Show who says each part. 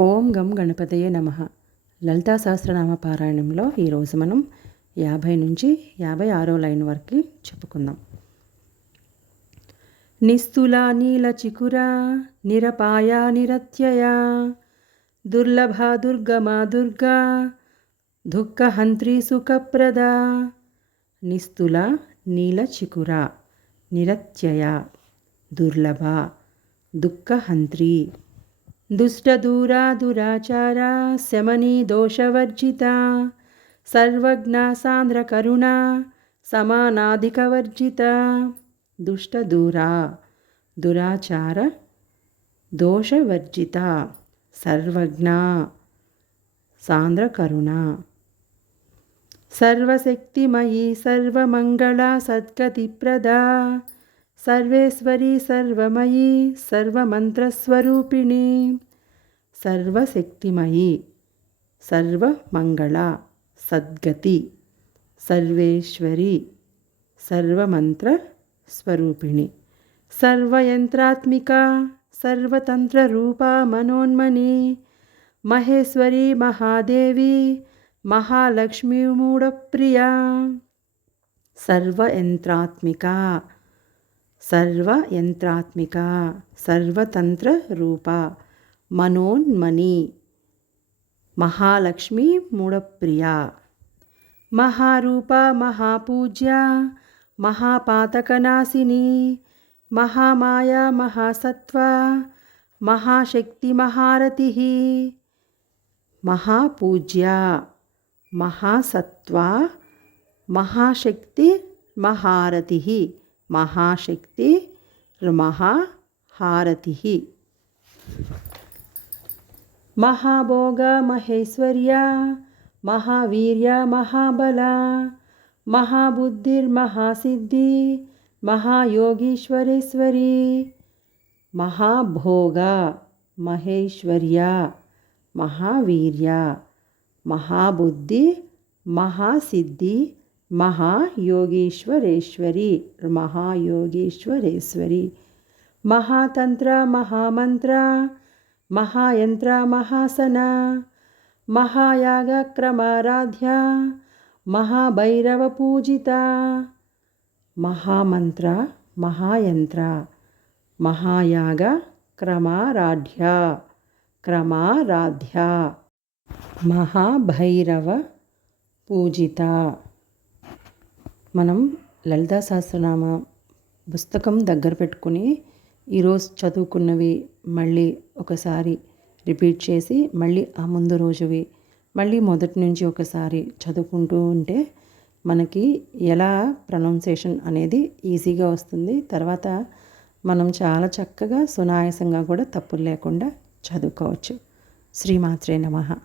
Speaker 1: ఓం గం గణపతయే నమ. లలితా సహస్రనామ పారాయణంలో ఈరోజు మనం యాభై నుంచి యాభై ఆరో లైన్ వరకు చెప్పుకుందాం. నిస్తుల నీల చికుర నిరపాయ నిరత్యయ దుర్లభ దుర్గమా దుర్గా దుఃఖహంత్రి సుఖప్రద నిస్తుల నీల చికుర నిరత్యయ దుర్లభ దుఃఖహంత్రి. దుష్టదూరా దురాచార శమనీ దోషవర్జిత సర్వజ్ఞ సాంద్రకరుణ సమానాధికవర్జిత దుష్టదూరా దురాచార దోషవర్జిత సర్వజ్ఞ సాంద్రకరుణ సర్వశక్తిమయీ సర్వమంగళ సద్గతిప్రదా సర్వేశ్వరి సర్వమయీ సర్వమంత్రస్వరూపిణి సర్వశక్తిమయీ సర్వమంగళ సద్గతి సర్వేశ్వరి సర్వమంత్ర స్వరూపిణి సర్వయంత్రాత్మిక సర్వతంత్రరూపా మనోన్మణి మహేశ్వరి మహాదేవి మహాలక్ష్మీ మూఢప్రియ సర్వయంత్రాత్మిక సర్వయంత్రాత్మిక సర్వతంత్ర రూప మనోన్మణి మహాలక్ష్మి మూడప్రియ మహారూప మహాపూజ్య మహాపాతకనాశిని మహామాయ మహాసత్వ మహాశక్తి మహారతి మహాపూజ్య మహాసత్వ మహాశక్తి మహారతి. మహాశక్తి మహాహారతి. మహాభోగ మహేశ్వర్య మహావీర్య మహాబల మహాబుద్ధిర్మహాసిద్ధి మహాయోగీశ్వరేశ్వరి మహాభోగ మహేశ్వర్య మహావీర్య మహాబుద్ధి మహాసిద్ధి మహాయోగీశ్వరేశ్వరి మహాయోగీశ్వరేశ్వరి. మహాతంత్ర మహామంత్ర మహాయంత్ర మహాసన మహాయాగక్రమారాధ్య మహాభైరవ పూజిత మహామంత్ర మహాయంత్ర మహాయాగ క్రమారాధ్య క్రమారాధ్య. మహాభైరవ పూజిత. మనం లలితా సహస్రనామ పుస్తకం దగ్గర పెట్టుకుని ఈరోజు చదువుకున్నవి మళ్ళీ ఒకసారి రిపీట్ చేసి మళ్ళీ ఆ ముందు రోజువి మళ్ళీ మొదటి నుంచి ఒకసారి చదువుకుంటూ ఉంటే మనకి ఎలా ప్రొనౌన్సేషన్ అనేది ఈజీగా వస్తుంది. తర్వాత మనం చాలా చక్కగా సునాయాసంగా కూడా తప్పులు లేకుండా చదువుకోవచ్చు. శ్రీమాత్రే నమ.